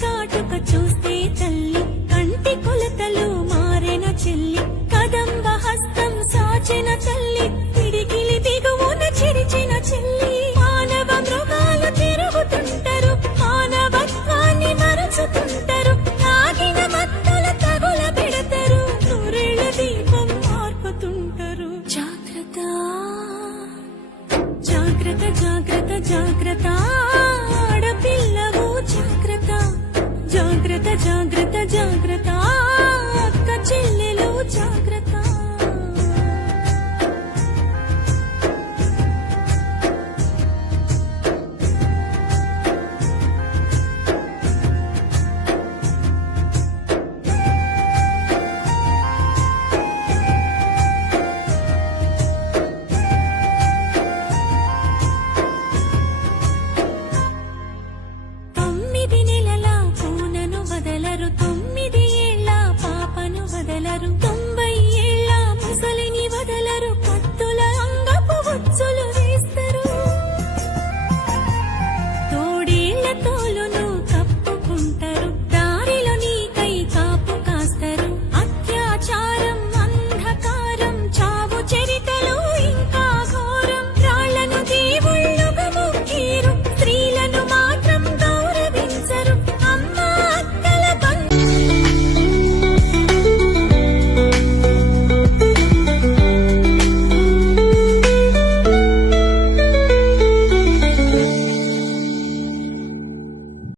కాటుక చూస్తే తల్లి కంటి కొలతలు మారెన చెల్లి కదంబ హస్తం సాచిన తల్లి పిడికిలి బిగువున చిరిచిన చెల్లి మానవ మృగాలు తిరుగుతుంటారు మానవత్వాన్ని మరచుతుంటారు తాగిన మత్తుల తగుల పెడతారు నూరేళ్ల దీపం మార్పుతుంటారు జాగ్రత్త జాగ్రత్త జాగ్రత్త జాగ్రత్త ఆడపిల్లవు జాగ్రత్త జాగ్రత్త జాగ్రత్త జాగ్రత్త